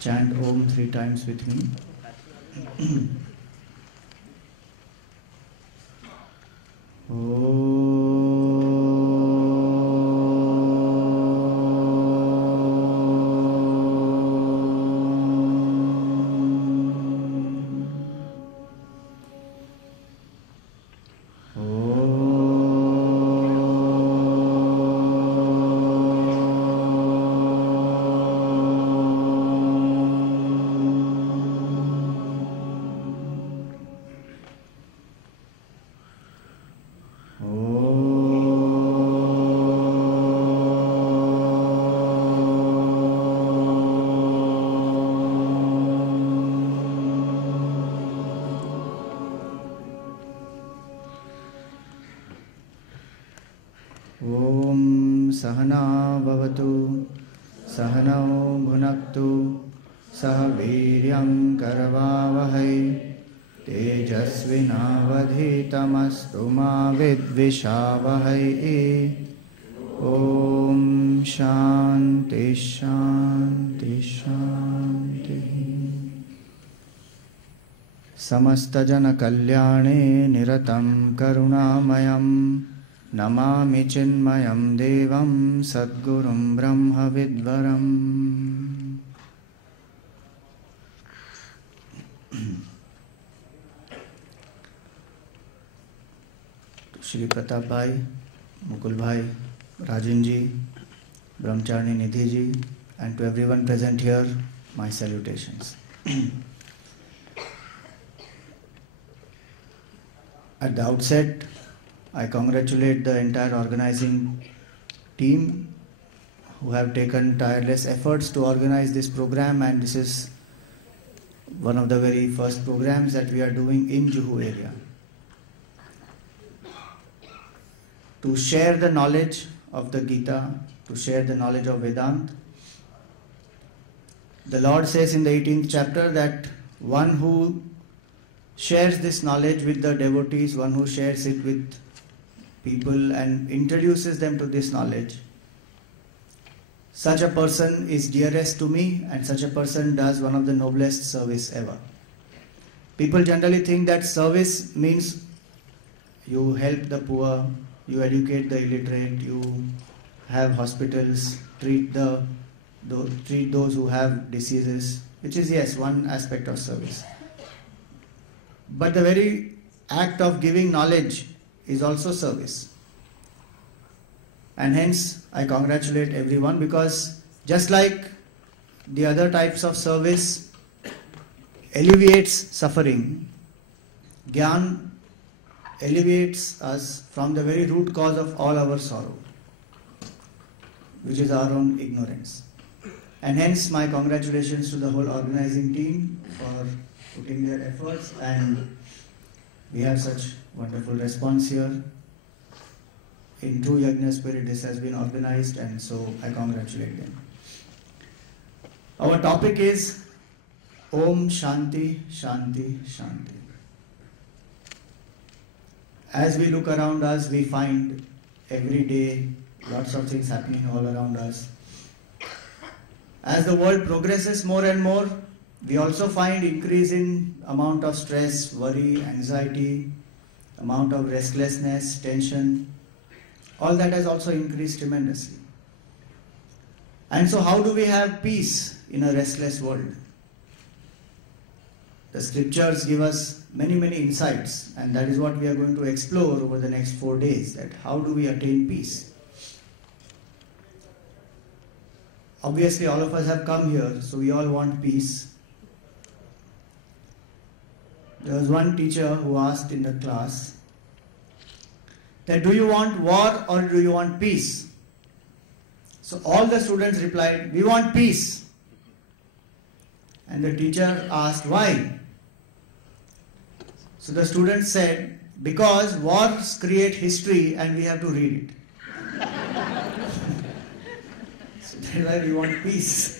Chant Om 3 times with me. सहना भवतु सहनौ भुनक्तु सह वीर्यं करवावहै तेजस्विनावधीतमस्तु मा विद्विषावहै ॐ शान्ति शान्ति शान्तिः। समस्तजनकल्याणे निरतं करुणामयं नमामि चिन्मयं देवं सद्गुरुं ब्रह्मविद्वरम्। श्री प्रताप भाई, मुकुल भाई, Rajan ji, Brahmacharini Nidhi ji, and to everyone present here, my salutations. At the outset, I congratulate the entire organizing team who have taken tireless efforts to organize this program, and this is one of the very first programs that we are doing in Juhu area. To share the knowledge of the Gita, to share the knowledge of Vedanta. The Lord says in the 18th chapter that one who shares this knowledge with the devotees, one who shares it with people and introduces them to this knowledge, such a person is dearest to me, and such a person does one of the noblest service ever. People generally think that service means you help the poor, you educate the illiterate, you have hospitals, treat those who have diseases, which is, yes, one aspect of service. But the very act of giving knowledge is also service. And hence, I congratulate everyone, because just like the other types of service alleviates suffering, Gyan alleviates us from the very root cause of all our sorrow, which is our own ignorance. And hence, my congratulations to the whole organizing team for putting their efforts, and we have such wonderful response here. In true Yajna spirit, this has been organized, and so I congratulate them. Our topic is Om Shanti Shanti Shanti. As we look around us, we find every day lots of things happening all around us. As the world progresses more and more, we also find increase in amount of stress, worry, anxiety, amount of restlessness, tension. All that has also increased tremendously. And so how do we have peace in a restless world? The scriptures give us many, many insights, and that is what we are going to explore over the next 4 days, that how do we attain peace? Obviously, all of us have come here, so we all want peace. There was one teacher who asked in the class that, do you want war or do you want peace? So all the students replied, we want peace. And the teacher asked, why? So the students said, because wars create history and we have to read it. So that's why we want peace.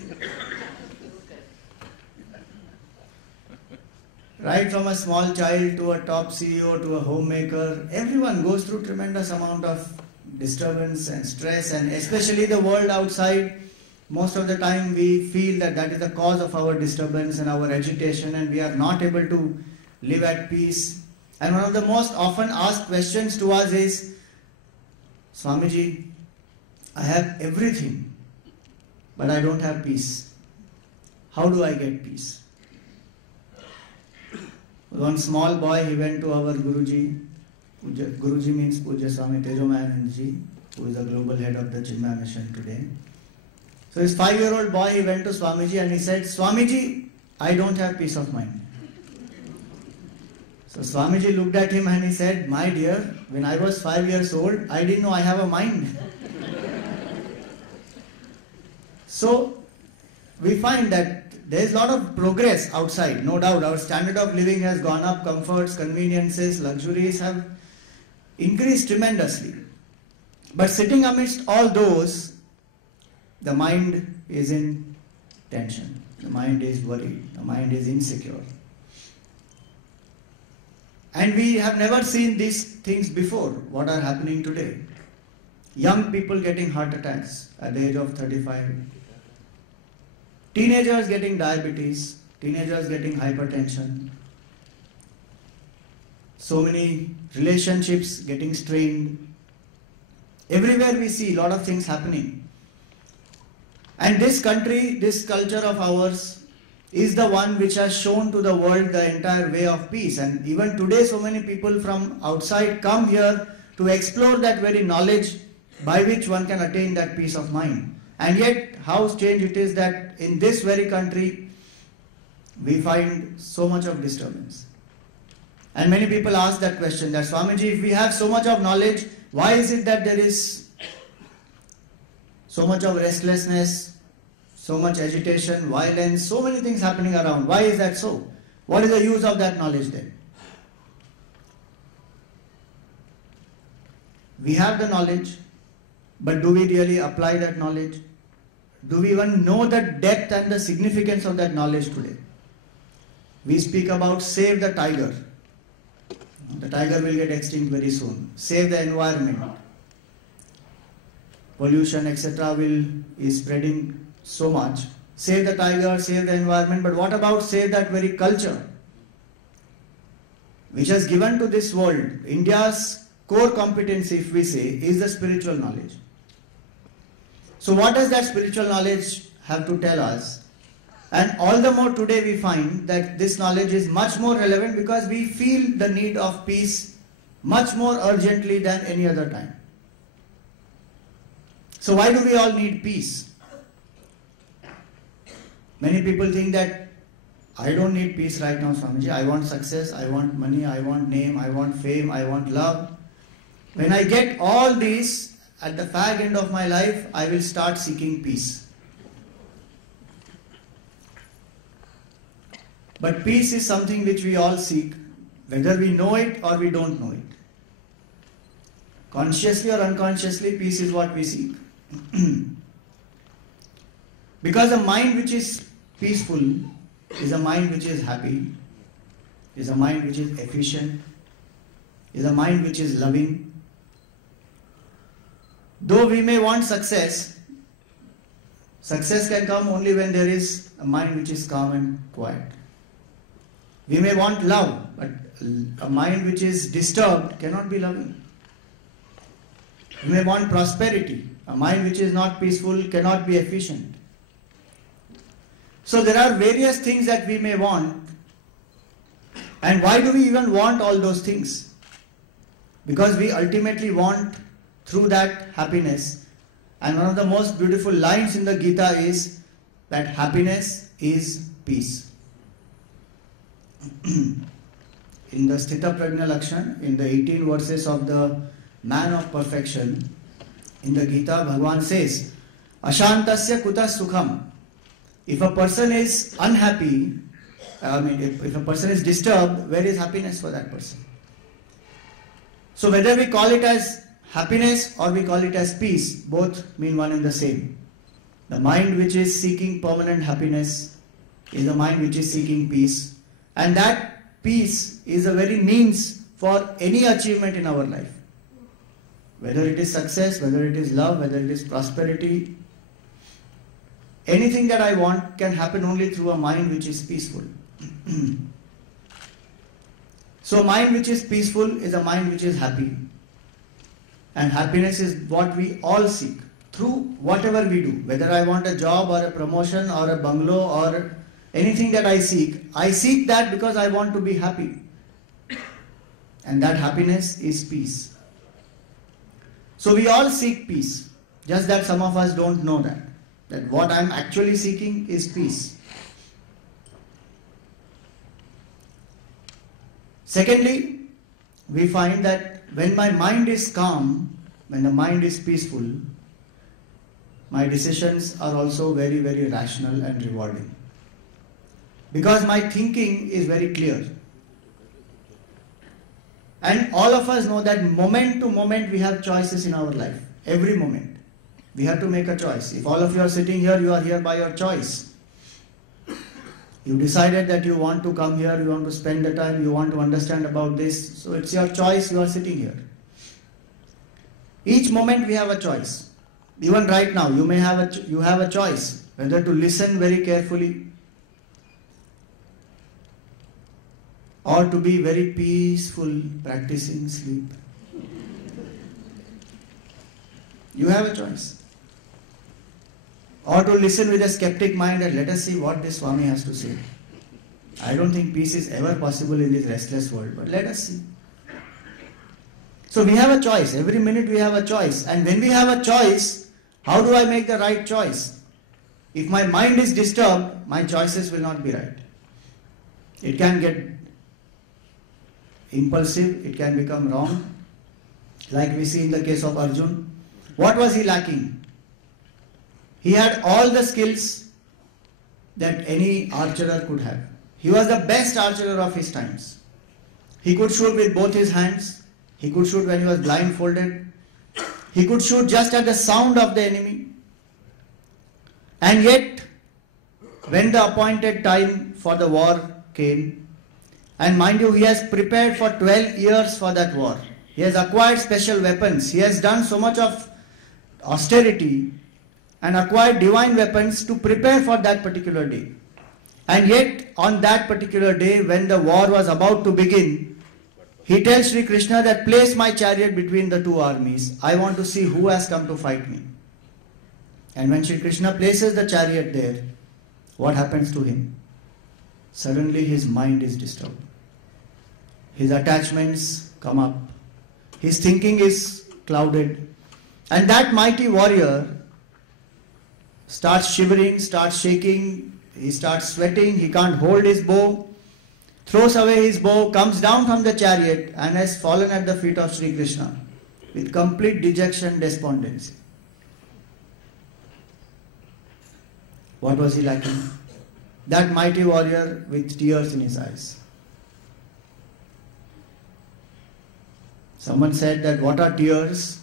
Right from a small child to a top CEO to a homemaker, everyone goes through tremendous amount of disturbance and stress, and especially the world outside most of the time we feel that that is the cause of our disturbance and our agitation, and we are not able to live at peace. And one of the most often asked questions to us is, Swamiji, I have everything, but I don't have peace. How do I get peace? One small boy, he went to our Guruji. Guruji means Pujya Swami Tejomayanandaji, who is the global head of the Chinmaya Mission today. So his 5-year-old boy, he went to Swamiji and he said, Swamiji, I don't have peace of mind. So Swamiji looked at him and he said, my dear, when I was 5 years old, I didn't know I have a mind. So we find that there is a lot of progress outside, no doubt. Our standard of living has gone up, comforts, conveniences, luxuries have increased tremendously. But sitting amidst all those, the mind is in tension, the mind is worried, the mind is insecure. And we have never seen these things before, what are happening today. Young people getting heart attacks at the age of 35. Teenagers getting diabetes, teenagers getting hypertension. So many relationships getting strained. Everywhere we see a lot of things happening. And this country, this culture of ours is the one which has shown to the world the entire way of peace. And even today so many people from outside come here to explore that very knowledge by which one can attain that peace of mind. And yet, how strange it is that in this very country, we find so much of disturbance. And many people ask that question, that Swamiji, if we have so much of knowledge, why is it that there is so much of restlessness, so much agitation, violence, so many things happening around? Why is that so? What is the use of that knowledge then? We have the knowledge, but do we really apply that knowledge? Do we even know the depth and the significance of that knowledge today? We speak about save the tiger. The tiger will get extinct very soon. Save the environment. Pollution, etc. is spreading so much. Save the tiger, save the environment, but what about save that very culture which has given to this world? India's core competency, if we say, is the spiritual knowledge. So what does that spiritual knowledge have to tell us? And all the more today we find that this knowledge is much more relevant because we feel the need of peace much more urgently than any other time. So why do we all need peace? Many people think that I don't need peace right now, Swamiji. I want success, I want money, I want name, I want fame, I want love. When I get all these, at the fag end of my life, I will start seeking peace. But peace is something which we all seek, whether we know it or we don't know it. Consciously or unconsciously, peace is what we seek. Because a mind which is peaceful is a mind which is happy, is a mind which is efficient, is a mind which is loving. Though we may want success, success can come only when there is a mind which is calm and quiet. We may want love, but a mind which is disturbed cannot be loving. We may want prosperity. A mind which is not peaceful cannot be efficient. So there are various things that we may want. And why do we even want all those things? Because we ultimately want through that happiness. And one of the most beautiful lines in the Gita is that happiness is peace. In the Sthita Prajna Lakshan, in the 18 verses of the Man of Perfection, in the Gita, Bhagavan says, Ashantasya kuta sukham. If a person is unhappy, if a person is disturbed, where is happiness for that person? So whether we call it as happiness or we call it as peace, both mean one and the same. The mind which is seeking permanent happiness is the mind which is seeking peace. And that peace is a very means for any achievement in our life. Whether it is success, whether it is love, whether it is prosperity. anything that I want can happen only through a mind which is peaceful. So mind which is peaceful is a mind which is happy. And happiness is what we all seek through whatever we do. Whether I want a job or a promotion or a bungalow or anything that I seek that because I want to be happy. And that happiness is peace. So we all seek peace. Just that some of us don't know that what I'm actually seeking is peace. Secondly, we find that when my mind is calm, when the mind is peaceful, my decisions are also very, very rational and rewarding. Because my thinking is very clear. And all of us know that moment to moment we have choices in our life. Every moment. We have to make a choice. If all of you are sitting here, you are here by your choice. You decided that you want to come here, you want to spend the time, you want to understand about this. So it's your choice, you are sitting here. Each moment we have a choice. Even right now, you have a choice whether to listen very carefully or to be very peaceful practicing sleep. You have a choice. Or to listen with a skeptic mind and let us see what this Swami has to say. I don't think peace is ever possible in this restless world, but let us see. So we have a choice. Every minute we have a choice. And when we have a choice, how do I make the right choice? If my mind is disturbed, my choices will not be right. It can get impulsive, it can become wrong. Like we see in the case of Arjun. What was he lacking? He had all the skills that any archer could have. He was the best archer of his times. He could shoot with both his hands. He could shoot when he was blindfolded. He could shoot just at the sound of the enemy. And yet, when the appointed time for the war came, and mind you, he has prepared for 12 years for that war. He has acquired special weapons. He has done so much of austerity and acquired divine weapons to prepare for that particular day. And yet, on that particular day, when the war was about to begin, he tells Sri Krishna that place my chariot between the two armies. I want to see who has come to fight me. And when Sri Krishna places the chariot there, what happens to him? Suddenly his mind is disturbed. His attachments come up. His thinking is clouded. And that mighty warrior starts shivering, starts shaking, he starts sweating, he can't hold his bow, throws away his bow, comes down from the chariot and has fallen at the feet of Sri Krishna with complete dejection, despondency. What was he lacking? That mighty warrior with tears in his eyes. Someone said that what are tears?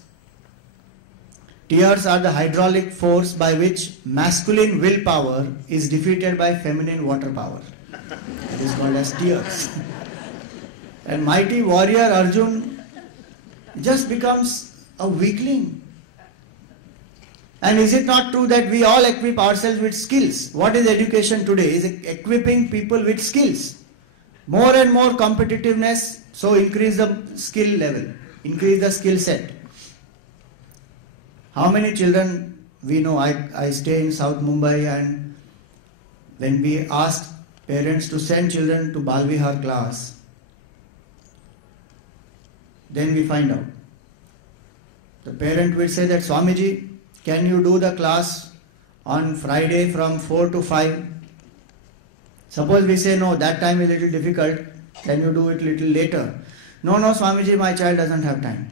Tears are the hydraulic force by which masculine willpower is defeated by feminine water power. It is called as tears. And mighty warrior Arjun just becomes a weakling. And is it not true that we all equip ourselves with skills? What is education today? Is equipping people with skills. More and more competitiveness, so increase the skill level, increase the skill set. How many children we know? I stay in South Mumbai, and when we asked parents to send children to Bal Vihar class, then we find out. The parent will say that, Swamiji, can you do the class on Friday from 4 to 5? Suppose we say, no, that time is a little difficult, can you do it little later? No, Swamiji, my child doesn't have time.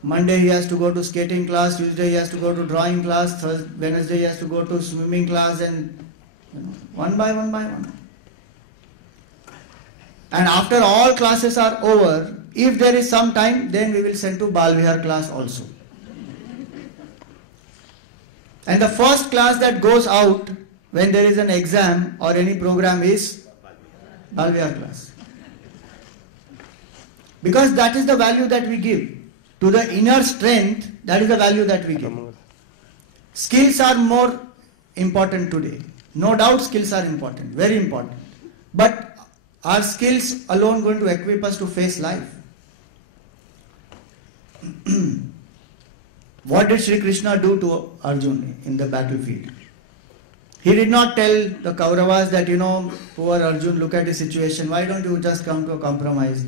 Monday he has to go to skating class, Tuesday he has to go to drawing class, Wednesday he has to go to swimming class, and one by one. And after all classes are over, if there is some time, then we will send to Bal Vihar class also. And the first class that goes out when there is an exam or any program is Bal Vihar class. Because that is the value that we give. To the inner strength, that is the value that we give. Skills are more important today. No doubt skills are important, very important. But are skills alone going to equip us to face life? What did Sri Krishna do to Arjuna in the battlefield? He did not tell the Kauravas that, poor Arjuna, look at the situation, why don't you just come to a compromise?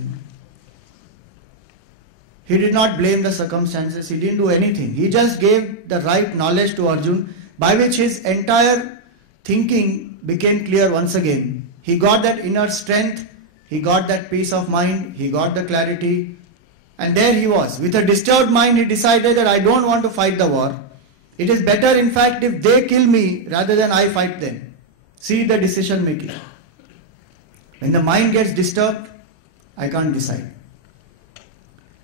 He did not blame the circumstances, he didn't do anything. He just gave the right knowledge to Arjuna, by which his entire thinking became clear once again. He got that inner strength, he got that peace of mind, he got the clarity, and there he was. With a disturbed mind, he decided that I don't want to fight the war. It is better, in fact, if they kill me rather than I fight them. See the decision making. When the mind gets disturbed, I can't decide.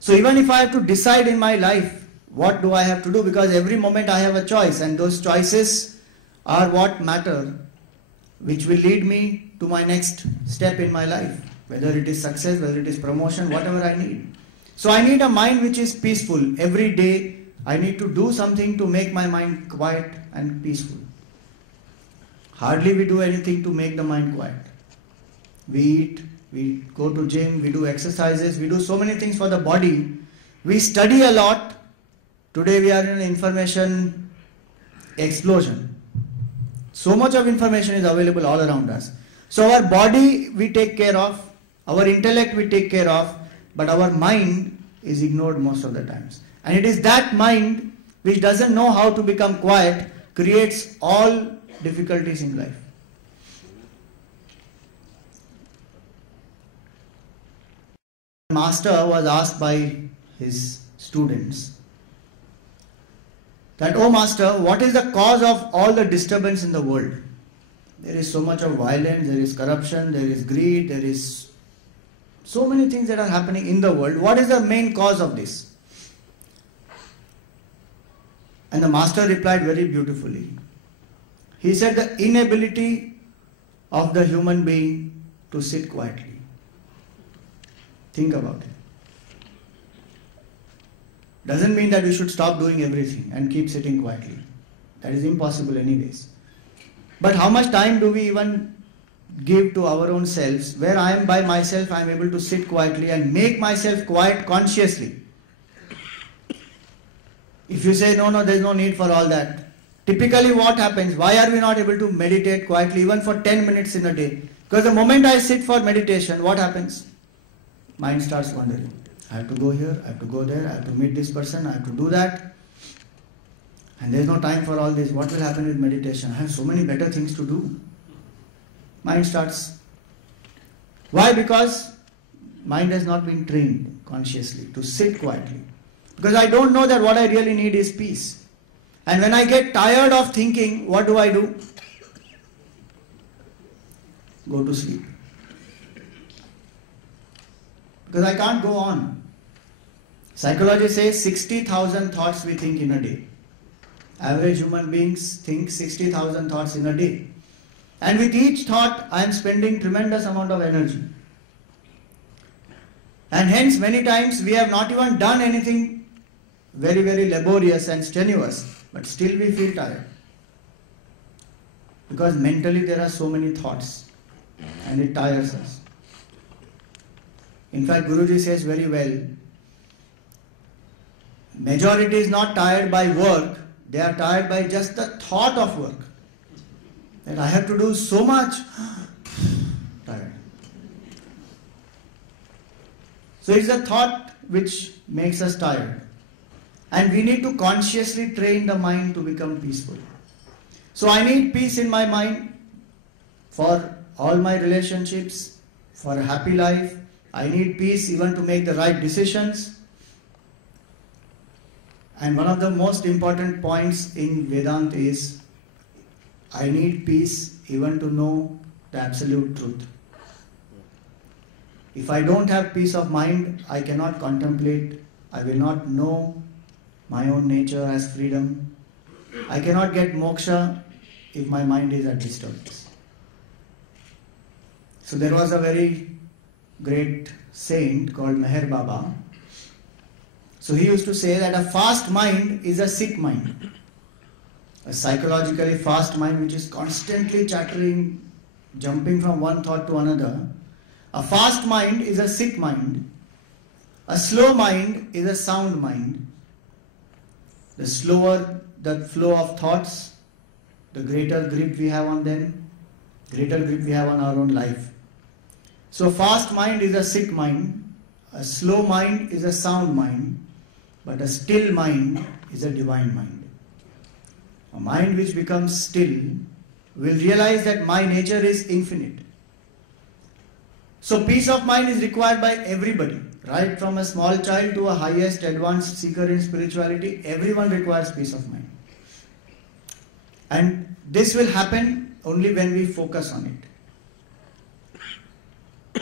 So even if I have to decide in my life, what do I have to do? Because every moment I have a choice, and those choices are what matter, which will lead me to my next step in my life. Whether it is success, whether it is promotion, whatever I need. So I need a mind which is peaceful. Every day I need to do something to make my mind quiet and peaceful. Hardly we do anything to make the mind quiet. We eat, we go to gym, we do exercises, we do so many things for the body. We study a lot. Today we are in an information explosion. So much of information is available all around us. So our body we take care of, our intellect we take care of, but our mind is ignored most of the times. And it is that mind which doesn't know how to become quiet, creates all difficulties in life. Master was asked by his students that, "Oh Master, what is the cause of all the disturbance in the world? There is so much of violence, there is corruption, there is greed, there is so many things that are happening in the world. What is the main cause of this?" And the Master replied very beautifully. He said, the inability of the human being to sit quietly. Think about it. Doesn't mean that we should stop doing everything and keep sitting quietly. That is impossible anyways. But how much time do we even give to our own selves, where I am by myself, I am able to sit quietly and make myself quiet consciously? If you say, no, there is no need for all that. Typically what happens? Why are we not able to meditate quietly even for 10 minutes in a day? Because the moment I sit for meditation, what happens? Mind starts wandering. I have to go here, I have to go there, I have to meet this person, I have to do that. And there is no time for all this. What will happen with meditation? I have so many better things to do. Mind starts. Why? Because mind has not been trained consciously to sit quietly. Because I don't know that what I really need is peace. And when I get tired of thinking, what do? Go to sleep. Because I can't go on. Psychology says 60,000 thoughts we think in a day. Average human beings think 60,000 thoughts in a day. And with each thought, I am spending tremendous amount of energy. And hence, many times we have not even done anything very, very laborious and strenuous, but still we feel tired. Because mentally there are so many thoughts, and it tires us. In fact, Guruji says very well, majority is not tired by work, they are tired by just the thought of work. That I have to do so much, tired. So it's a thought which makes us tired. And we need to consciously train the mind to become peaceful. So I need peace in my mind for all my relationships, for a happy life. I need peace even to make the right decisions. And one of the most important points in Vedanta is, I need peace even to know the absolute truth. If I don't have peace of mind, I cannot contemplate, I will not know my own nature as freedom. I cannot get moksha if my mind is at disturbance. So there was a very great saint called Meher Baba. So he used to say that a fast mind is a sick mind. A psychologically fast mind which is constantly chattering, jumping from one thought to another. A fast mind is a sick mind. A slow mind is a sound mind. The slower the flow of thoughts, the greater grip we have on them, greater grip we have on our own life. So fast mind is a sick mind, a slow mind is a sound mind, but a still mind is a divine mind. A mind which becomes still will realize that my nature is infinite. So peace of mind is required by everybody, right from a small child to a highest advanced seeker in spirituality. Everyone requires peace of mind. And this will happen only when we focus on it.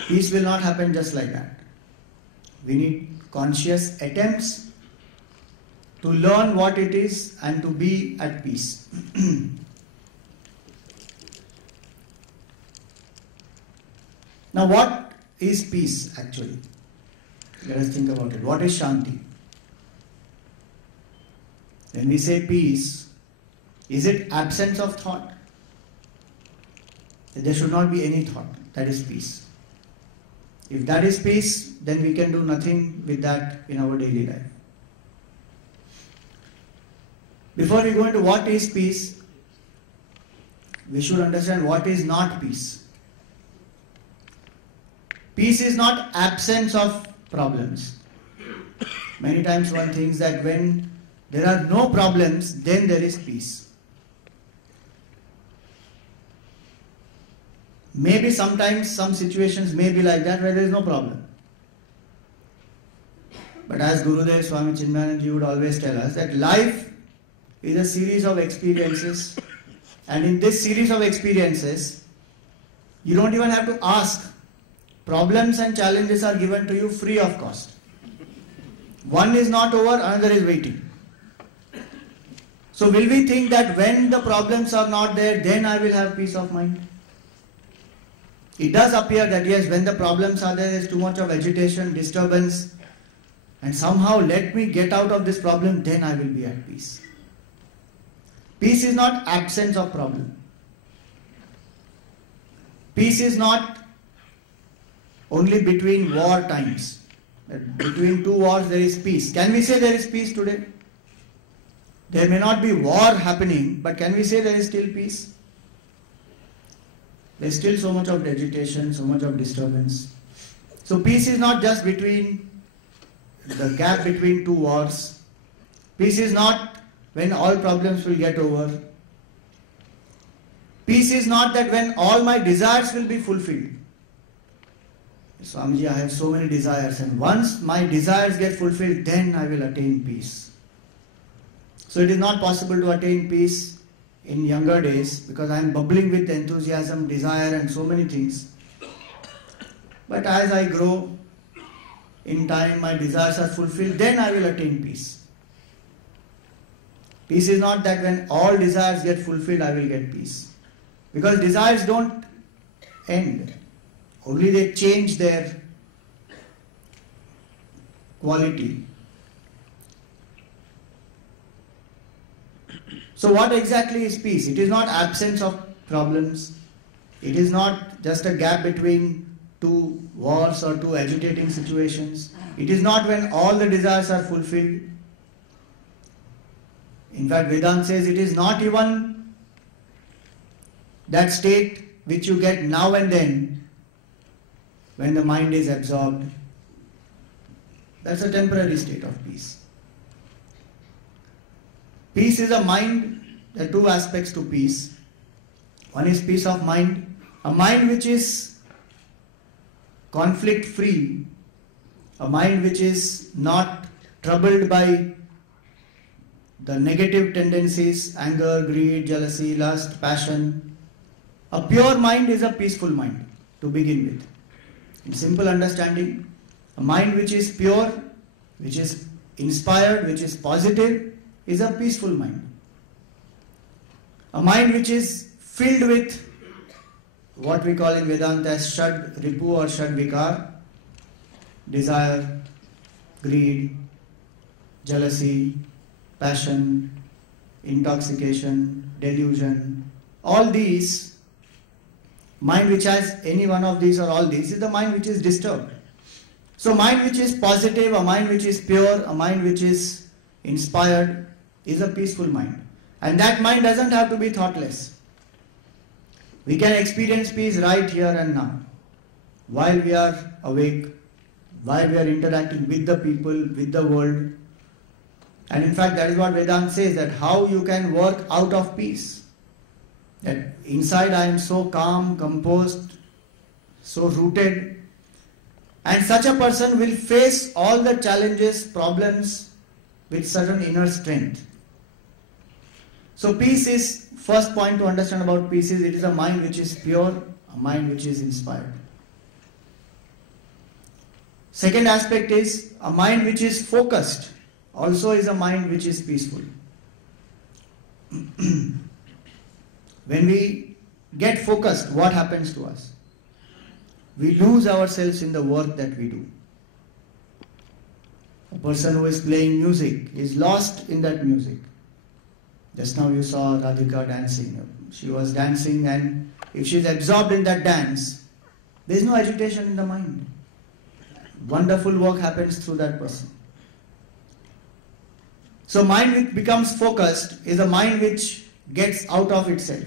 Peace will not happen just like that. We need conscious attempts to learn what it is and to be at peace. Now what is peace actually? Let us think about it. What is Shanti? When we say peace, is it absence of thought? There should not be any thought. That is peace. If that is peace, then we can do nothing with that in our daily life. Before we go into what is peace, we should understand what is not peace. Peace is not absence of problems. Many times one thinks that when there are no problems, then there is peace. Maybe sometimes some situations may be like that where there is no problem. But as Gurudev Swami Chinmayanand would always tell us that life is a series of experiences, and in this series of experiences, you don't even have to ask. Problems and challenges are given to you free of cost. One is not over, another is waiting. So will we think that when the problems are not there, then I will have peace of mind? It does appear that yes, when the problems are there, there is too much of agitation, disturbance, and somehow let me get out of this problem, then I will be at peace. Peace is not absence of problem. Peace is not only between war times. Between two wars there is peace. Can we say there is peace today? There may not be war happening, but can we say there is still peace? There is still so much of agitation, so much of disturbance. So peace is not just between the gap between two wars. Peace is not when all problems will get over. Peace is not that when all my desires will be fulfilled. Swamiji, I have so many desires, and once my desires get fulfilled, then I will attain peace. So it is not possible to attain peace in younger days because I am bubbling with enthusiasm, desire and so many things. But as I grow, in time my desires are fulfilled, then I will attain peace. Peace is not that when all desires get fulfilled, I will get peace. Because desires don't end. Only they change their quality. So what exactly is peace? It is not absence of problems. It is not just a gap between two wars or two agitating situations. It is not when all the desires are fulfilled. In fact, Vedanta says it is not even that state which you get now and then when the mind is absorbed. That's a temporary state of peace. Peace is a mind. There are two aspects to peace. One is peace of mind, a mind which is conflict free, a mind which is not troubled by the negative tendencies, anger, greed, jealousy, lust, passion. A pure mind is a peaceful mind to begin with. In simple understanding, a mind which is pure, which is inspired, which is positive, is a peaceful mind. A mind which is filled with what we call in Vedanta as Shad Ripu or Shad Vikar, desire, greed, jealousy, passion, intoxication, delusion, all these, mind which has any one of these or all these is the mind which is disturbed. So mind which is positive, a mind which is pure, a mind which is inspired is a peaceful mind. And that mind doesn't have to be thoughtless. We can experience peace right here and now, while we are awake, while we are interacting with the people, with the world. And in fact, that is what Vedanta says, that how you can work out of peace. That inside I am so calm, composed, so rooted. And such a person will face all the challenges, problems with certain inner strength. So peace is, first point to understand about peace is, it is a mind which is pure, a mind which is inspired. Second aspect is, a mind which is focused also is a mind which is peaceful. When we get focused, what happens to us? We lose ourselves in the work that we do. A person who is playing music is lost in that music. Just now you saw Radhika dancing. She was dancing, and if she is absorbed in that dance, there is no agitation in the mind. Wonderful work happens through that person. So mind which becomes focused is a mind which gets out of itself.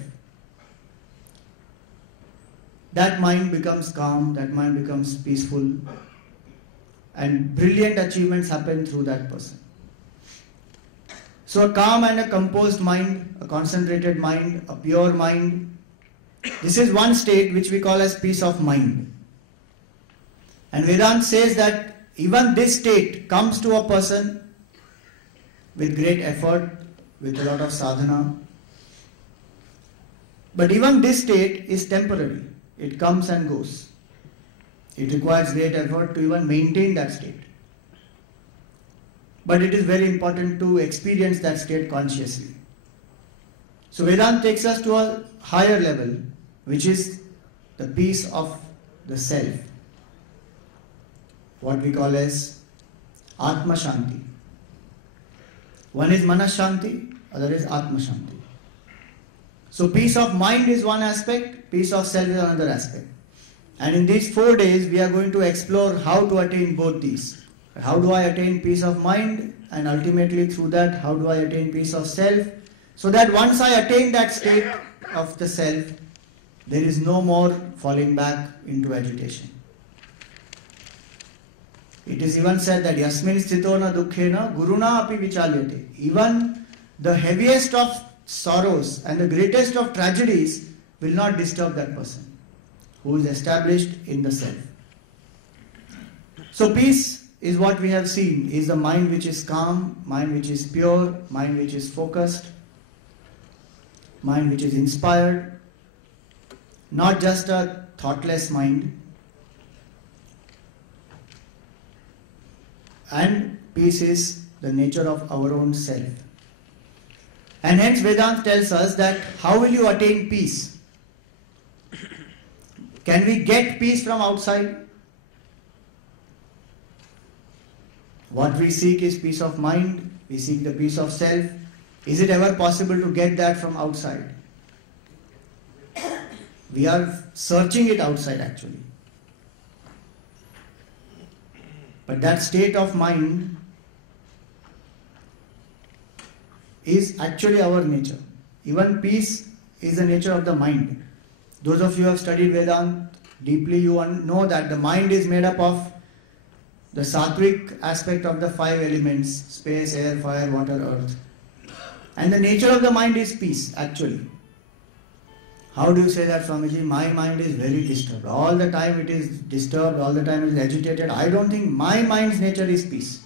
That mind becomes calm, that mind becomes peaceful, and brilliant achievements happen through that person. So a calm and a composed mind, a concentrated mind, a pure mind, this is one state which we call as peace of mind. And Vedanta says that even this state comes to a person with great effort, with a lot of sadhana. But even this state is temporary. It comes and goes. It requires great effort to even maintain that state. But it is very important to experience that state consciously. So Vedanta takes us to a higher level, which is the peace of the self. What we call as Atma Shanti. One is Manas Shanti, other is Atma Shanti. So peace of mind is one aspect, peace of self is another aspect. And in these 4 days, we are going to explore how to attain both these. How do I attain peace of mind, and ultimately through that, how do I attain peace of self? So that once I attain that state of the self, there is no more falling back into agitation. It is even said that Yasmin sthito na dukkhena guruna api vichalyate. Even the heaviest of sorrows and the greatest of tragedies will not disturb that person who is established in the self. So peace is what we have seen, is the mind which is calm, mind which is pure, mind which is focused, mind which is inspired, not just a thoughtless mind. And peace is the nature of our own self. And hence Vedanta tells us that how will you attain peace? Can we get peace from outside? What we seek is peace of mind, we seek the peace of self. Is it ever possible to get that from outside? We are searching it outside actually. But that state of mind is actually our nature. Even peace is the nature of the mind. Those of you who have studied Vedanta deeply, you know that the mind is made up of the sattvic aspect of the 5 elements: space, air, fire, water, earth. And the nature of the mind is peace actually. How do you say that, Swamiji? My mind is very disturbed. All the time it is disturbed, all the time it is agitated. I don't think my mind's nature is peace.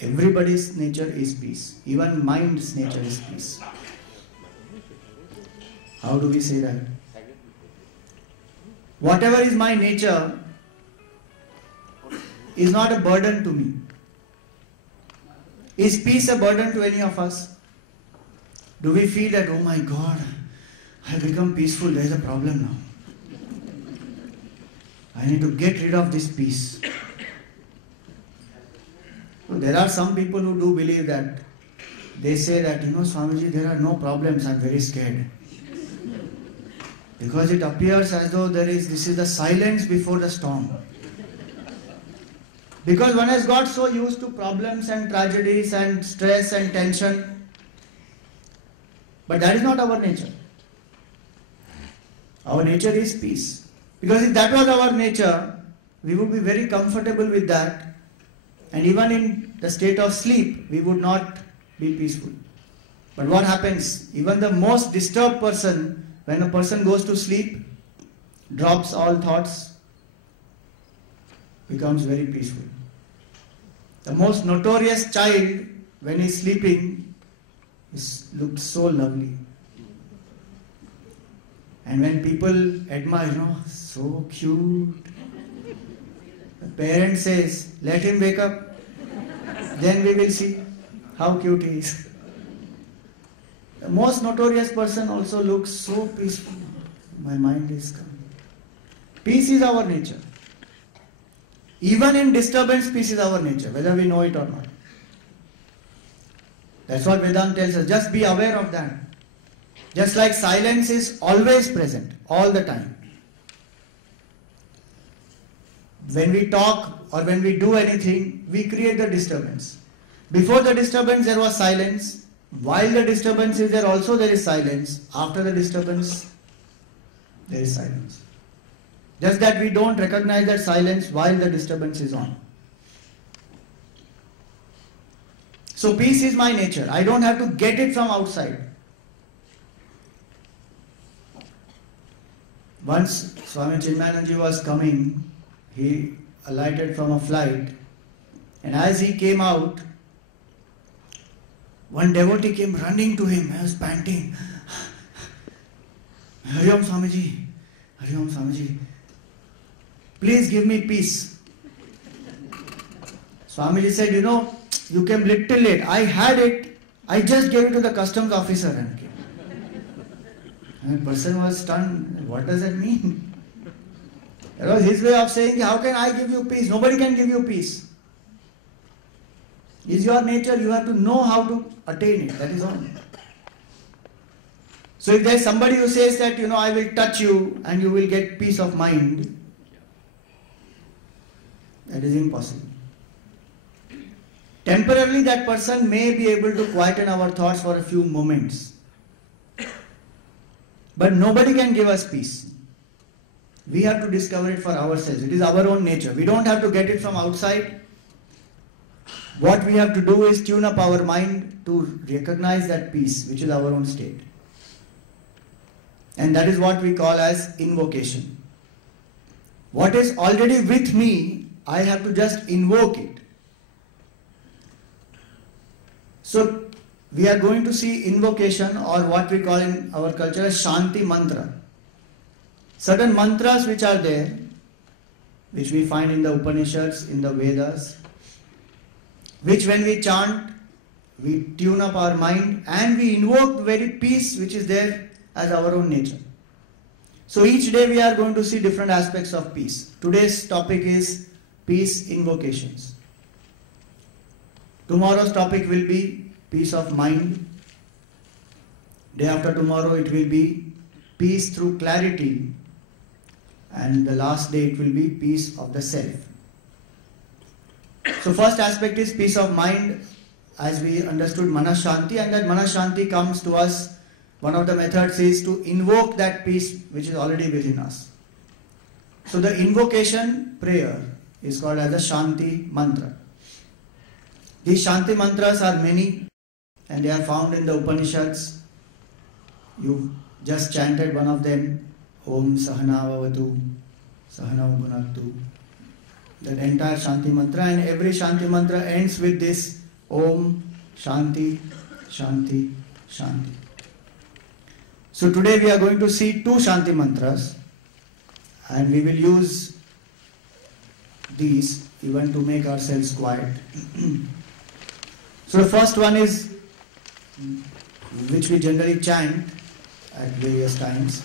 Everybody's nature is peace. Even mind's nature is peace. How do we say that? Whatever is my nature is not a burden to me. Is peace a burden to any of us? Do we feel that, oh my God, I have become peaceful, there is a problem now. I need to get rid of this peace. So there are some people who do believe that they say that, Swamiji, there are no problems, I'm very scared. Because it appears as though this is the silence before the storm. Because one has got so used to problems and tragedies and stress and tension. But that is not our nature. Our nature is peace. Because if that was our nature, we would be very comfortable with that. And even in the state of sleep, we would not be peaceful. But what happens? Even the most disturbed person, when a person goes to sleep, drops all thoughts, becomes very peaceful. The most notorious child, when he is sleeping, looks so lovely. And when people admire, so cute. The parent says, let him wake up, then we will see how cute he is. The most notorious person also looks so peaceful. My mind is calm. Peace is our nature. Even in disturbance, peace is our nature, whether we know it or not. That's what Vedanta tells us. Just be aware of that. Just like silence is always present, all the time. When we talk or when we do anything, we create the disturbance. Before the disturbance, there was silence. While the disturbance is there, also there is silence. After the disturbance, there is silence. Just that we don't recognize that silence while the disturbance is on. So peace is my nature. I don't have to get it from outside. Once Swami Chinmayanandaji was coming, he alighted from a flight, and as he came out, one devotee came running to him. He was panting. Hari Om Swamiji, Hari Om Swamiji, please give me peace. Swamiji said, you came little late. I had it. I just gave it to the customs officer and came. And the person was stunned. What does that mean? That was his way of saying, how can I give you peace? Nobody can give you peace. It's your nature. You have to know how to attain it. That is all. So if there is somebody who says that, I will touch you and you will get peace of mind, that is impossible. Temporarily, that person may be able to quieten our thoughts for a few moments. But nobody can give us peace. We have to discover it for ourselves. It is our own nature. We don't have to get it from outside. What we have to do is tune up our mind to recognize that peace, which is our own state. And that is what we call as invocation. What is already with me, I have to just invoke it. So, we are going to see invocation, or what we call in our culture as Shanti Mantra. Certain mantras which are there, which we find in the Upanishads, in the Vedas, which when we chant, we tune up our mind and we invoke the very peace which is there as our own nature. So each day we are going to see different aspects of peace. Today's topic is peace invocations. Tomorrow's topic will be peace of mind. Day after tomorrow it will be peace through clarity. And the last day it will be peace of the self. So first aspect is peace of mind, as we understood Manas Shanti, and that Manas Shanti comes to us. One of the methods is to invoke that peace which is already within us. So the invocation prayer is called as a Shanti Mantra. These Shanti Mantras are many and they are found in the Upanishads. You just chanted one of them, Om Sahana Vavatu, Sahana Bhunaktu. That entire Shanti Mantra, and every Shanti Mantra ends with this Om Shanti, Shanti, Shanti. So today we are going to see two Shanti Mantras, and we will use these even to make ourselves quiet. So the first one is, which we generally chant at various times.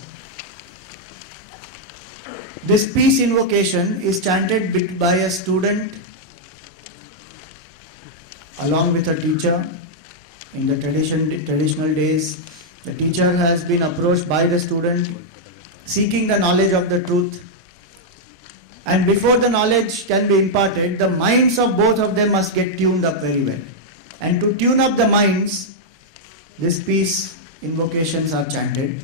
This peace invocation is chanted by a student along with a teacher In the traditional days, the teacher has been approached by the student seeking the knowledge of the truth. And before the knowledge can be imparted, the minds of both of them must get tuned up very well. And to tune up the minds, these peace invocations are chanted.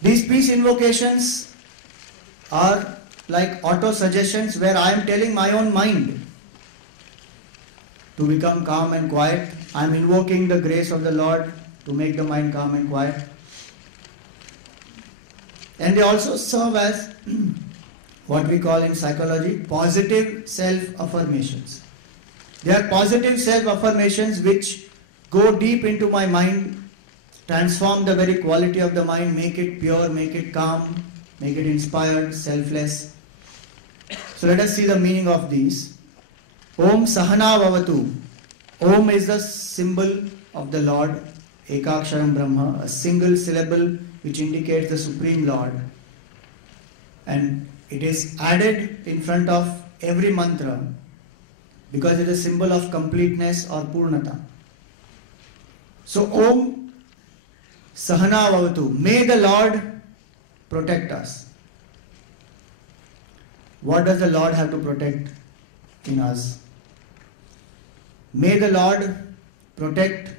These peace invocations are like auto-suggestions where I am telling my own mind to become calm and quiet. I am invoking the grace of the Lord to make the mind calm and quiet. And they also serve as what we call in psychology positive self-affirmations. They are positive self-affirmations which go deep into my mind, transform the very quality of the mind, make it pure, make it calm, make it inspired, selfless. So let us see the meaning of these. Om Sahana Vavatu. Om is the symbol of the Lord, Ekaksharam Brahma, a single syllable which indicates the Supreme Lord. And it is added in front of every mantra because it is a symbol of completeness or Purnata. So Om Sahana Vavatu. May the Lord protect us. What does the Lord have to protect in us? May the Lord protect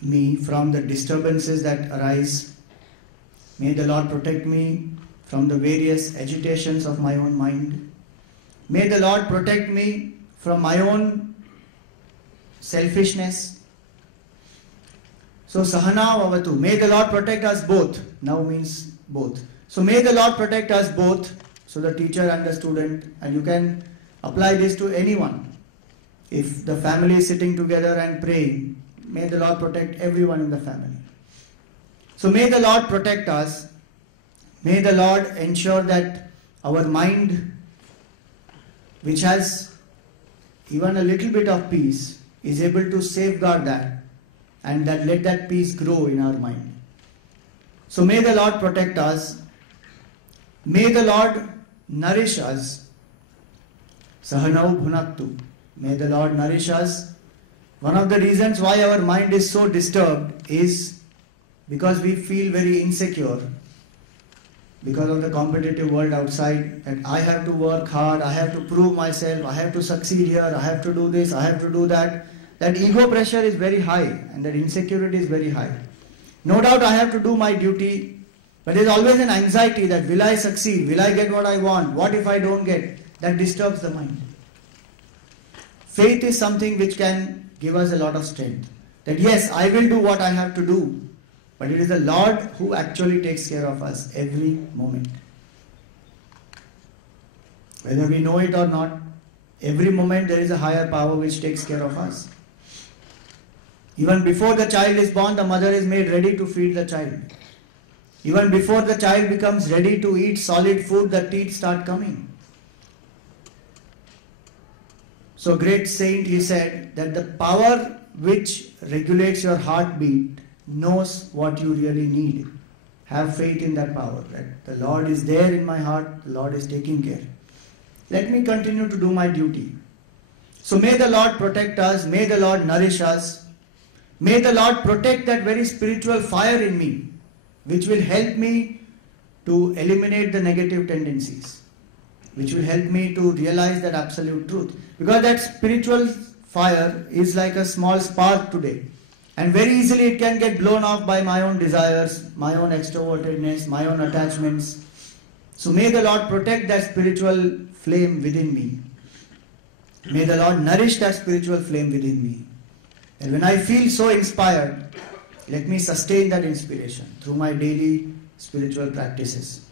me from the disturbances that arise. May the Lord protect me from the various agitations of my own mind. May the Lord protect me from my own selfishness. So Sahana Vavatu. May the Lord protect us both. Now means both. So may the Lord protect us both. So the teacher and the student, and you can apply this to anyone. If the family is sitting together and praying, may the Lord protect everyone in the family. So may the Lord protect us. May the Lord ensure that our mind, which has even a little bit of peace, is able to safeguard that, and that let that peace grow in our mind. So may the Lord protect us. May the Lord nourish us. Sahanau Bhunaktu. May the Lord nourish us. One of the reasons why our mind is so disturbed is because we feel very insecure because of the competitive world outside, that I have to work hard, I have to prove myself, I have to succeed here, I have to do this, I have to do that. That ego pressure is very high and that insecurity is very high. No doubt I have to do my duty, but there is always an anxiety that will I succeed, will I get what I want, what if I don't get? That disturbs the mind. Faith is something which can give us a lot of strength. That yes, I will do what I have to do, but it is the Lord who actually takes care of us every moment. Whether we know it or not, every moment there is a higher power which takes care of us. Even before the child is born, the mother is made ready to feed the child. Even before the child becomes ready to eat solid food, the teeth start coming. So great saint, he said that the power which regulates your heartbeat knows what you really need. Have faith in that power. That the Lord is there in my heart, the Lord is taking care. Let me continue to do my duty. So may the Lord protect us, may the Lord nourish us, may the Lord protect that very spiritual fire in me, which will help me to eliminate the negative tendencies, which will help me to realize that absolute truth. Because that spiritual fire is like a small spark today. And very easily it can get blown off by my own desires, my own extrovertedness, my own attachments. So may the Lord protect that spiritual flame within me. May the Lord nourish that spiritual flame within me. And when I feel so inspired, let me sustain that inspiration through my daily spiritual practices.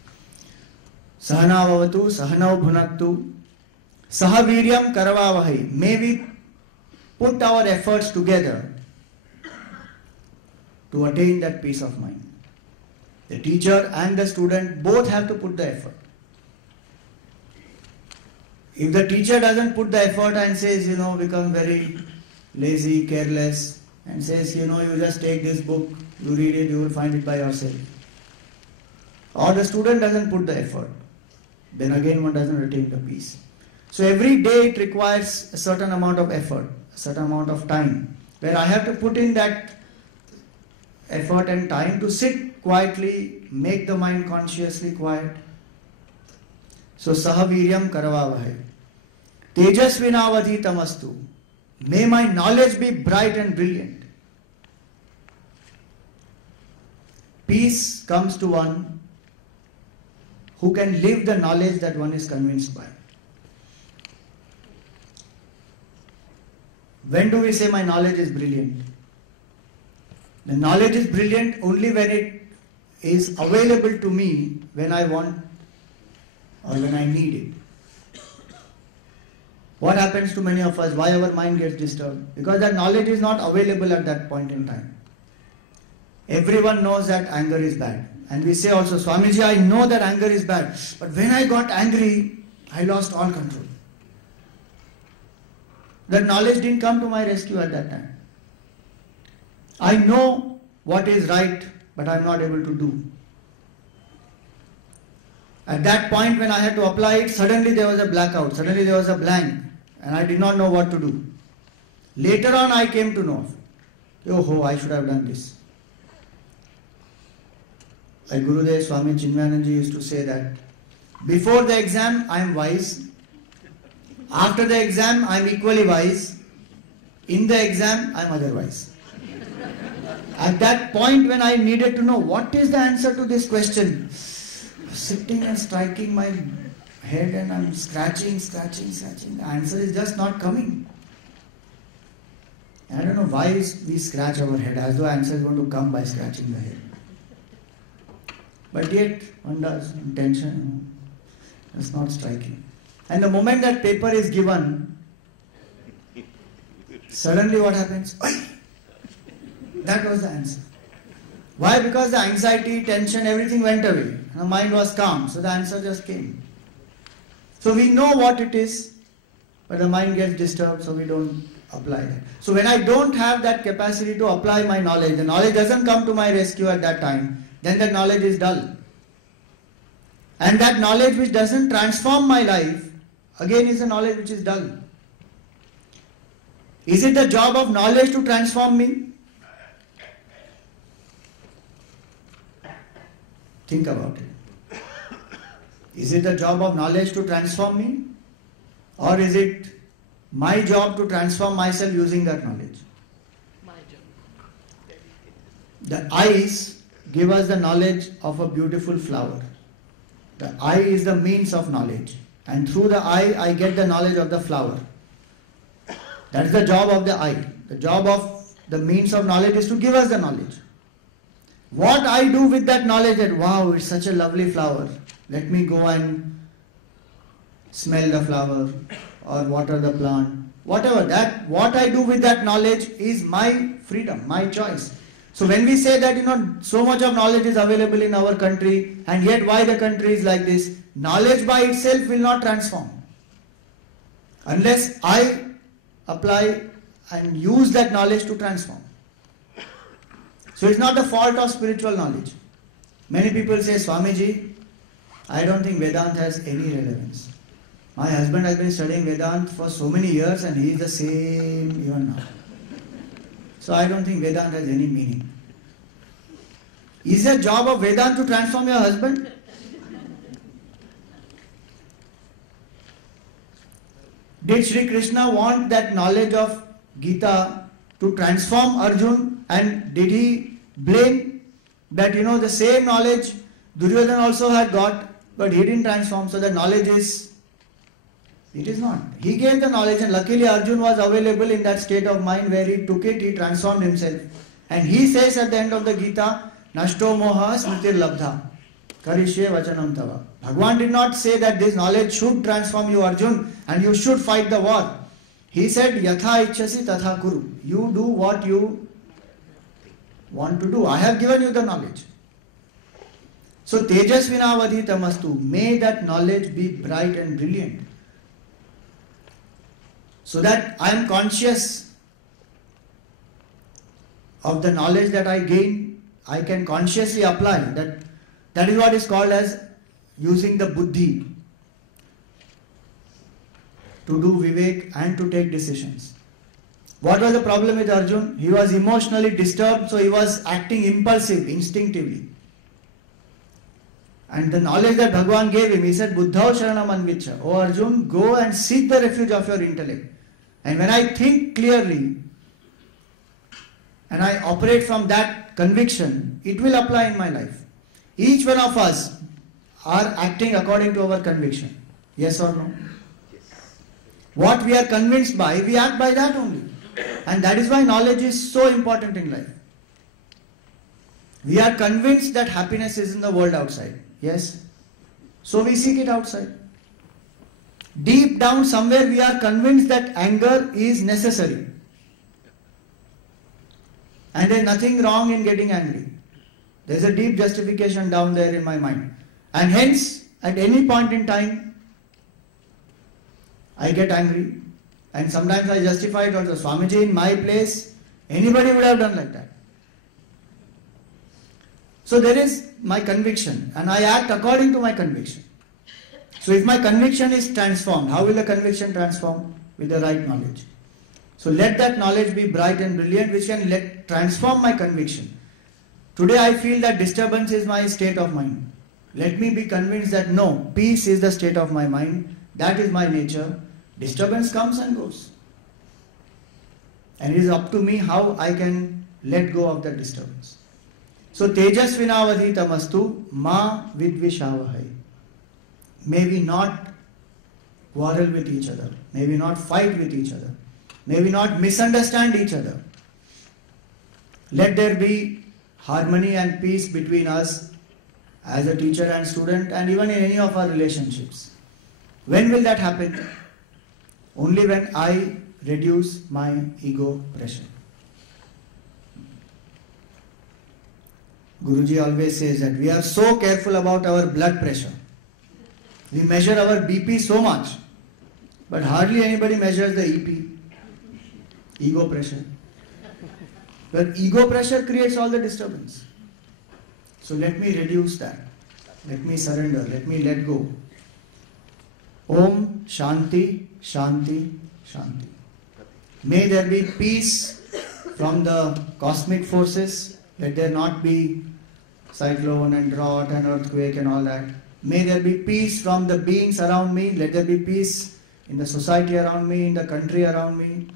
Sahana Vavatu, Sahanau Bhunaktu, Sahaviryam Karavavahai. May we put our efforts together to attain that peace of mind. The teacher and the student both have to put the effort. If the teacher doesn't put the effort and says, become very lazy, careless, and says, you just take this book, you read it, you will find it by yourself. Or the student doesn't put the effort, then again one doesn't attain the peace. So every day it requires a certain amount of effort, a certain amount of time, where I have to put in that effort and time to sit quietly, make the mind consciously quiet. So sahaviryam karavavahai. Tejasvinavadhitamastu. May my knowledge be bright and brilliant. Peace comes to one who can live the knowledge that one is convinced by. When do we say my knowledge is brilliant? The knowledge is brilliant only when it is available to me when I want or when I need it. What happens to many of us? Why our mind gets disturbed? Because that knowledge is not available at that point in time. Everyone knows that anger is bad. And we say also, Swamiji, I know that anger is bad. But when I got angry, I lost all control. That knowledge didn't come to my rescue at that time. I know what is right, but I'm not able to do. At that point when I had to apply it, suddenly there was a blackout, suddenly there was a blank, and I did not know what to do. Later on I came to know, oh, I should have done this. Like Gurudev Swami Chinmayananji used to say that, before the exam I am wise, after the exam I am equally wise, in the exam I am otherwise. At that point when I needed to know what is the answer to this question, sitting and striking my head and I'm scratching, the answer is just not coming. I don't know why we scratch our head as though answer is going to come by scratching the head. But yet one does, intention, it's not striking. And the moment that paper is given, suddenly what happens? That was the answer. Why? Because the anxiety, tension, everything went away. The mind was calm, so the answer just came. So we know what it is, but the mind gets disturbed, so we don't apply that. So when I don't have that capacity to apply my knowledge, the knowledge doesn't come to my rescue at that time, then that knowledge is dull. And that knowledge which doesn't transform my life, again is a knowledge which is dull. Is it the job of knowledge to transform me? Think about it. Is it the job of knowledge to transform me? Or is it my job to transform myself using that knowledge? My job. The eyes give us the knowledge of a beautiful flower. The eye is the means of knowledge. And through the eye, I get the knowledge of the flower. That is the job of the eye. The job of the means of knowledge is to give us the knowledge. What I do with that knowledge that, wow, it's such a lovely flower. Let me go and smell the flower or water the plant. Whatever that, what I do with that knowledge is my freedom, my choice. So when we say that, so much of knowledge is available in our country, and yet why the country is like this, knowledge by itself will not transform. Unless I apply and use that knowledge to transform. So it's not the fault of spiritual knowledge. Many people say, Swamiji, I don't think Vedanta has any relevance. My husband has been studying Vedanta for so many years and he is the same even now. So I don't think Vedanta has any meaning. Is the job of Vedanta to transform your husband? Did Sri Krishna want that knowledge of Gita to transform Arjun? And did he blame that, the same knowledge Duryodhana also had got, but he didn't transform, so the knowledge it is not. He gave the knowledge and luckily Arjun was available in that state of mind where he took it, he transformed himself. And he says at the end of the Gita, Nashto moha smritir labdha, karishye vachanam tava. Bhagwan did not say that this knowledge should transform you, Arjun, and you should fight the war. He said, Yatha ichchasi tatha kuru. You do what you want to do. I have given you the knowledge. So Tejasvinavadhi tamastu. May that knowledge be bright and brilliant. So that I am conscious of the knowledge that I gain. I can consciously apply. That is what is called as using the buddhi. to do vivek and to take decisions. What was the problem with Arjun? He was emotionally disturbed, so he was acting impulsive, instinctively. And the knowledge that Bhagavan gave him, he said, Buddhao Sharanam Anvicha. Oh Arjun, go and seek the refuge of your intellect. And when I think clearly, and I operate from that conviction, it will apply in my life. Each one of us are acting according to our conviction. Yes or no? Yes. What we are convinced by, we act by that only. And that is why knowledge is so important in life. We are convinced that happiness is in the world outside. Yes? So we seek it outside. Deep down somewhere we are convinced that anger is necessary. And there is nothing wrong in getting angry. There is a deep justification down there in my mind. And hence, at any point in time, I get angry. And sometimes I justify it also. Swamiji, in my place, anybody would have done like that. So there is my conviction, and I act according to my conviction. So if my conviction is transformed, how will the conviction transform? With the right knowledge. So let that knowledge be bright and brilliant, which can transform my conviction. Today I feel that disturbance is my state of mind. Let me be convinced that no, peace is the state of my mind. That is my nature. Disturbance comes and goes. And it is up to me how I can let go of that disturbance. So Tejasvinavadhi tamastu ma vidvishavahai. May we not quarrel with each other. May we not fight with each other. May we not misunderstand each other. Let there be harmony and peace between us as a teacher and student, and even in any of our relationships. When will that happen? Only when I reduce my ego pressure. Guruji always says that we are so careful about our blood pressure. We measure our BP so much, but hardly anybody measures the EP, ego pressure. But ego pressure creates all the disturbance. So let me reduce that. Let me surrender. Let me let go. Om Shanti, Shanti, Shanti. May there be peace from the cosmic forces. Let there not be cyclone and drought and earthquake and all that. May there be peace from the beings around me. Let there be peace in the society around me, in the country around me.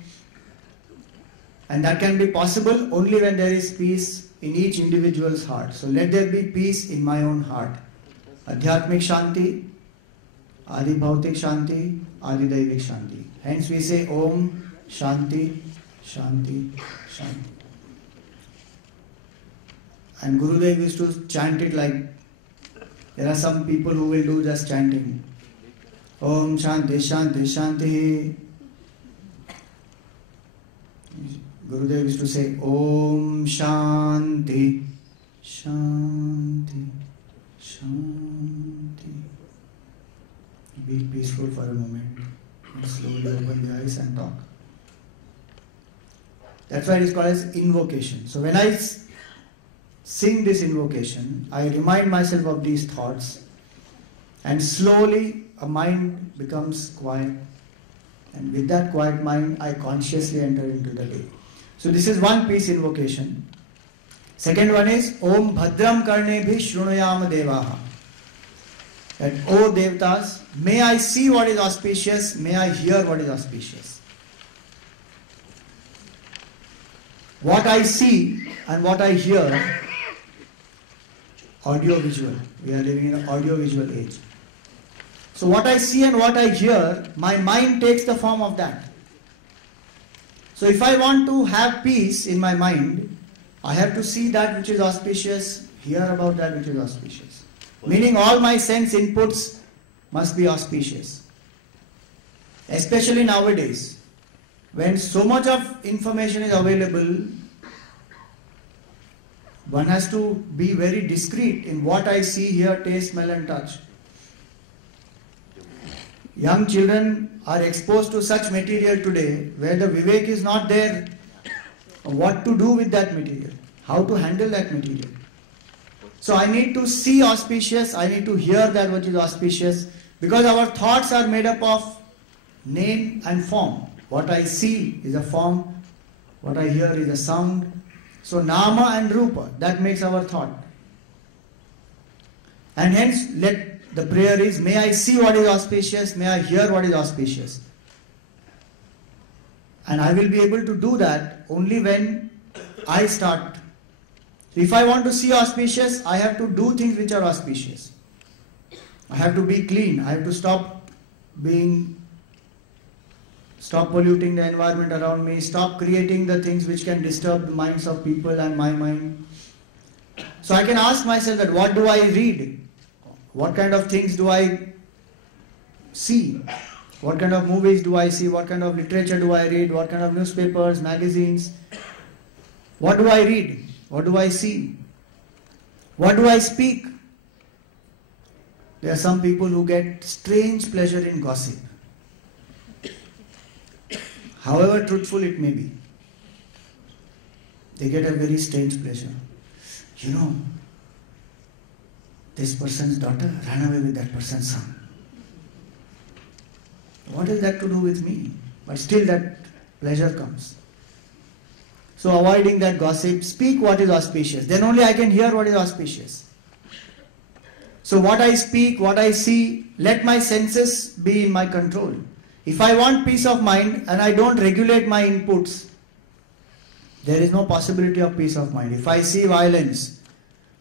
And that can be possible only when there is peace in each individual's heart. So let there be peace in my own heart. Adhyatmik Shanti, Adi Bhautik Shanti, Adi Daivik Shanti. Hence we say Om Shanti, Shanti, Shanti. And Gurudev used to chant it like, there are some people who will do just chanting. Om Shanti, Shanti, Shanti. Gurudev used to say Om Shanti, Shanti, Shanti. Be peaceful for a moment and slowly open the eyes and talk. That's why it is called as invocation. So when I sing this invocation, I remind myself of these thoughts, and slowly a mind becomes quiet, and with that quiet mind I consciously enter into the day. So this is one piece invocation. Second one is Om Bhadram Karnebhi Shrunuyam Devaha. That, O Devtas, may I see what is auspicious, may I hear what is auspicious. What I see and what I hear, audio-visual. We are living in an audio-visual age. So what I see and what I hear, my mind takes the form of that. So if I want to have peace in my mind, I have to see that which is auspicious, hear about that which is auspicious. Meaning all my sense inputs must be auspicious. Especially nowadays, when so much of information is available, one has to be very discreet in what I see, hear, taste, smell and touch. Young children are exposed to such material today where the vivek is not there. What to do with that material? How to handle that material? So I need to see auspicious, I need to hear that which is auspicious, because our thoughts are made up of name and form. What I see is a form, what I hear is a sound. So nama and rupa, that makes our thought. And hence, the prayer is, may I see what is auspicious, may I hear what is auspicious. And I will be able to do that only when I start. If I want to see auspicious, I have to do things which are auspicious. I have to be clean. I have to stop polluting the environment around me, stop creating the things which can disturb the minds of people and my mind. So I can ask myself that what do I read? What kind of things do I see? What kind of movies do I see? What kind of literature do I read? What kind of newspapers, magazines? What do I read? What do I see? What do I speak? There are some people who get strange pleasure in gossip. However truthful it may be, they get a very strange pleasure. You know, this person's daughter ran away with that person's son. What is that to do with me? But still that pleasure comes. So avoiding that gossip, speak what is auspicious. Then only I can hear what is auspicious. So what I speak, what I see, let my senses be in my control. If I want peace of mind and I don't regulate my inputs, there is no possibility of peace of mind. If I see violence,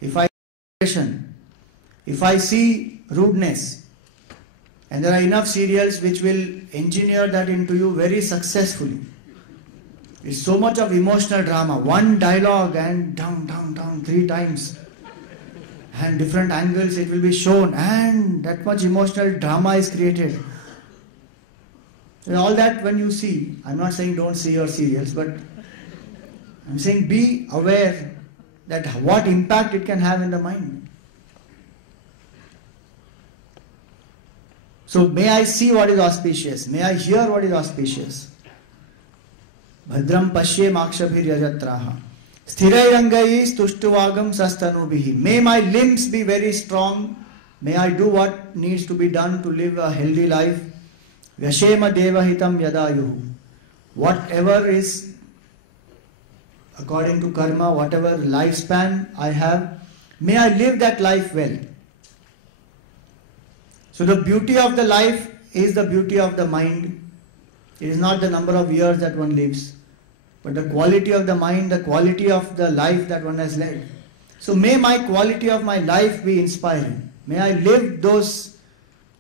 if I see aggression, if I see rudeness, and there are enough serials which will engineer that into you very successfully. It's so much of emotional drama. One dialogue and down 3 times. And different angles it will be shown. And that much emotional drama is created. And all that when you see, I'm not saying don't see your serials, but I'm saying be aware that what impact it can have in the mind. So may I see what is auspicious. May I hear what is auspicious. Bhadram pasye makshabhir yajatraha. Sthirairangai tuštuvagam sastanubihi. May my limbs be very strong. May I do what needs to be done to live a healthy life. Vyashema devahitam yadayuhu. Whatever is according to karma, whatever lifespan I have, may I live that life well. So the beauty of the life is the beauty of the mind. It is not the number of years that one lives, but the quality of the mind, the quality of the life that one has led. So may my quality of my life be inspiring. May I live those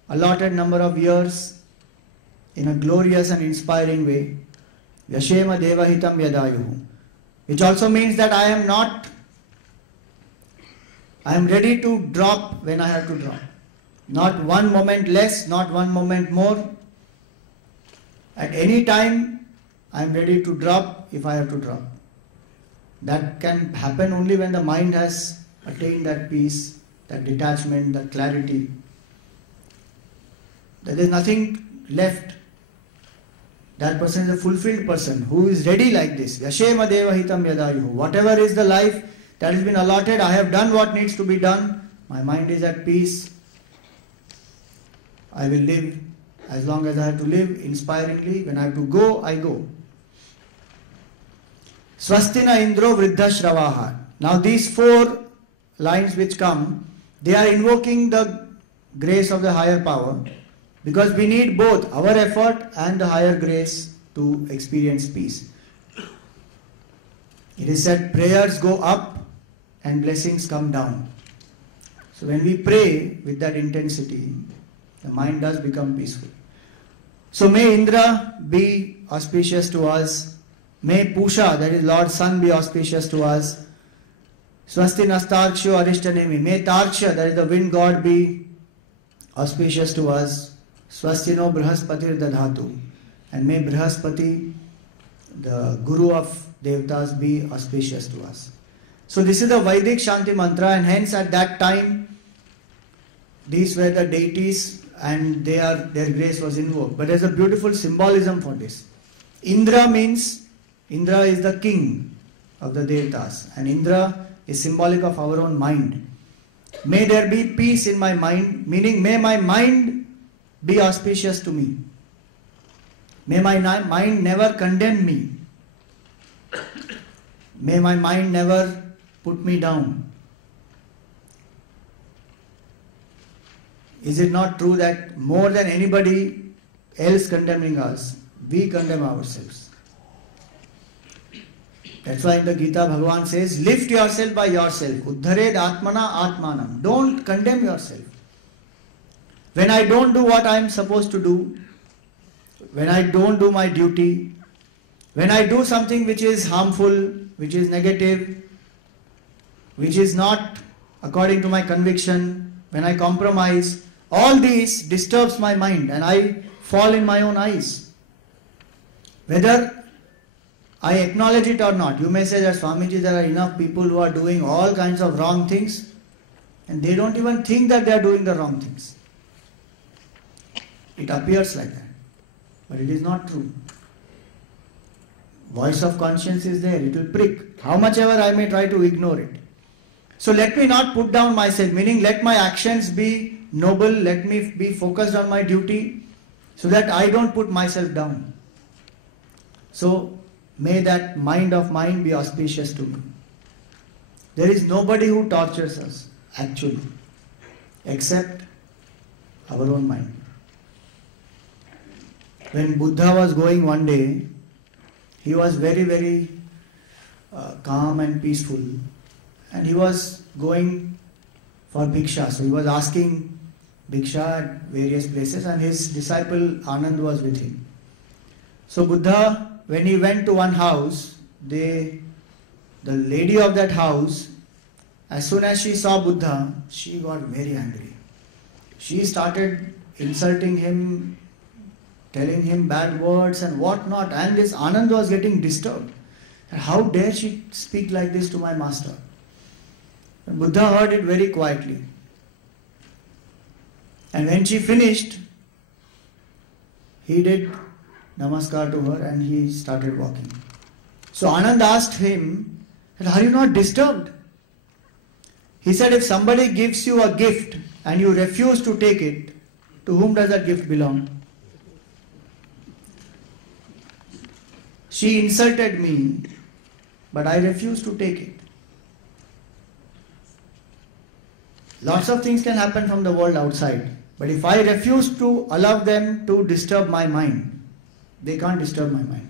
allotted number of years in a glorious and inspiring way. Yashema devahitam yadayuhu. Which also means that I am ready to drop when I have to drop. Not one moment less, not one moment more. At any time, I am ready to drop if I have to drop. That can happen only when the mind has attained that peace, that detachment, that clarity. There is nothing left. That person is a fulfilled person who is ready like this. Yashema devahitam yadayuhu. Whatever is the life that has been allotted, I have done what needs to be done. My mind is at peace. I will live as long as I have to live inspiringly. When I have to go, I go. Swastina Indro Vriddha Shravaha. Now these 4 lines which come, they are invoking the grace of the higher power, because we need both our effort and the higher grace to experience peace. It is said prayers go up and blessings come down. So when we pray with that intensity, the mind does become peaceful. So may Indra be auspicious to us. May Pusha, that is Lord Sun, be auspicious to us. Swasti Nastarkshu Arishtanemi. May Tarksha, that is the wind god, be auspicious to us. Swastino Brihaspatir Dadhatu. And may Brihaspati, the Guru of Devtas, be auspicious to us. So this is the Vedic Shanti Mantra, and hence at that time, these were the deities and their grace was invoked. But there's a beautiful symbolism for this. Indra means, Indra is the king of the Devtas, and Indra is symbolic of our own mind. May there be peace in my mind, meaning may my mind be auspicious to me. May my mind never condemn me. May my mind never put me down. Is it not true that more than anybody else condemning us, we condemn ourselves? That's why in the Gita, Bhagavan says, lift yourself by yourself. Uddhared atmana atmanam. Don't condemn yourself. When I don't do what I am supposed to do, when I don't do my duty, when I do something which is harmful, which is negative, which is not according to my conviction, when I compromise, all these disturbs my mind and I fall in my own eyes. Whether I acknowledge it or not. You may say that, Swamiji, there are enough people who are doing all kinds of wrong things and they don't even think that they are doing the wrong things. It appears like that, but it is not true. Voice of conscience is there, it will prick. How much ever I may try to ignore it. So let me not put down myself, meaning let my actions be noble, let me be focused on my duty so that I don't put myself down. So may that mind of mine be auspicious to me. There is nobody who tortures us, actually, except our own mind. When Buddha was going one day, he was very, very calm and peaceful. And he was going for Bhiksha. So he was asking Bhiksha at various places and his disciple Anand was with him. So Buddha, when he went to one house, the lady of that house, as soon as she saw Buddha, she got very angry. She started insulting him, telling him bad words and what not. And this Anand was getting disturbed. And how dare she speak like this to my master? And Buddha heard it very quietly. And when she finished, he did namaskar to her and he started walking. So Anand asked him, are you not disturbed? He said, if somebody gives you a gift and you refuse to take it, to whom does that gift belong? She insulted me, but I refused to take it. Lots of things can happen from the world outside, but if I refuse to allow them to disturb my mind, they can't disturb my mind.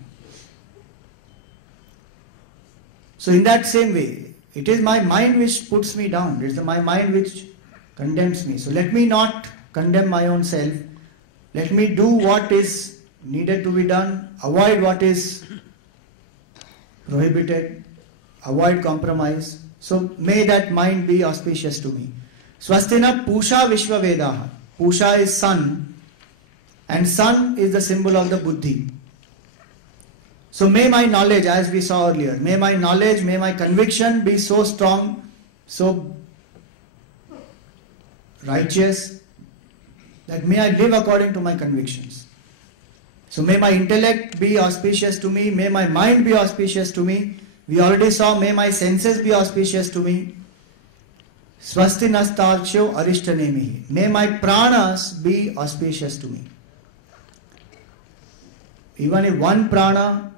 So in that same way, it is my mind which puts me down. It is my mind which condemns me. So let me not condemn my own self. Let me do what is needed to be done. Avoid what is prohibited. Avoid compromise. So may that mind be auspicious to me. Swastina Pusha Vishwa Vedaha. Pusha is sun and sun is the symbol of the buddhi. So may my knowledge, as we saw earlier, may my knowledge, may my conviction be so strong, so righteous, that may I live according to my convictions. So may my intellect be auspicious to me, may my mind be auspicious to me. We already saw, may my senses be auspicious to me. Swasti nastarcho arishtanemihi. May my pranas be auspicious to me. Even if one prana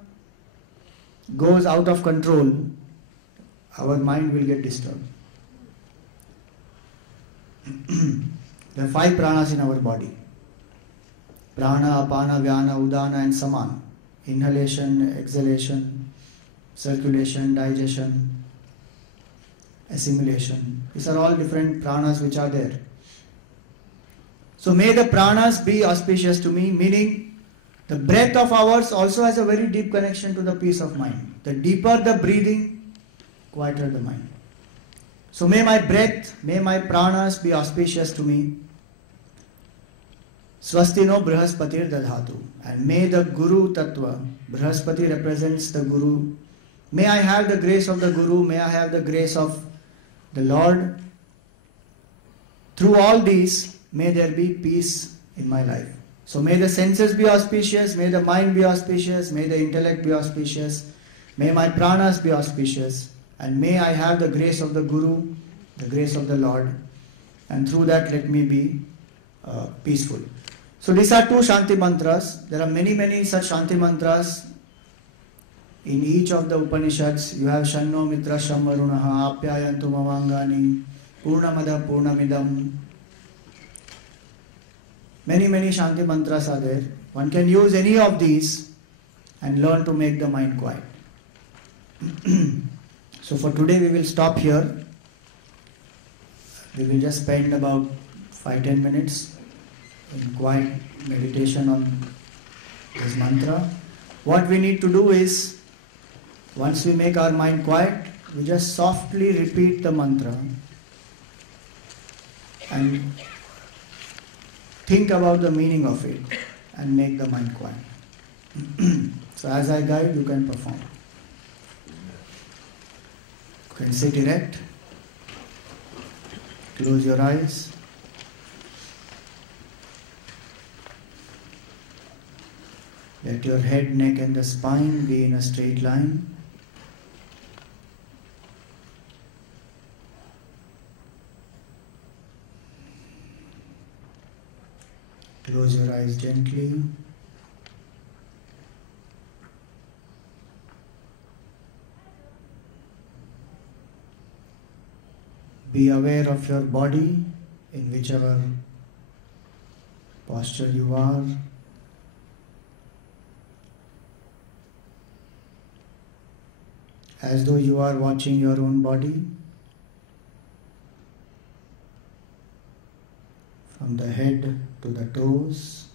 goes out of control, our mind will get disturbed. There are 5 pranas in our body. Prana, apana, vyana, udana and samana. Inhalation, exhalation, circulation, digestion, assimilation. These are all different pranas which are there. So may the pranas be auspicious to me, meaning the breath of ours also has a very deep connection to the peace of mind. The deeper the breathing, quieter the mind. So may my breath, may my pranas be auspicious to me. Swastino Brihaspati Dadhatu. And may the Guru Tattva, Brihaspati represents the Guru. May I have the grace of the Guru, may I have the grace of the Lord. Through all these, may there be peace in my life. So may the senses be auspicious, may the mind be auspicious, may the intellect be auspicious, may my pranas be auspicious, and may I have the grace of the Guru, the grace of the Lord, and through that let me be peaceful. So these are two Shanti mantras. There are many such Shanti mantras. In each of the Upanishads, you have Shanno Mitra Sham Varunaha, Apyayantu Mavangani, Purnamada Purnamidam. Many Shanti mantras are there. One can use any of these and learn to make the mind quiet. So for today we will stop here. We will just spend about 5-10 minutes in quiet meditation on this mantra. What we need to do is, once we make our mind quiet, we just softly repeat the mantra and think about the meaning of it and make the mind quiet. So as I guide, you can perform. You can sit erect, close your eyes. Let your head, neck and the spine be in a straight line. Close your eyes gently. Be aware of your body in whichever posture you are. As though you are watching your own body. From the head to the toes.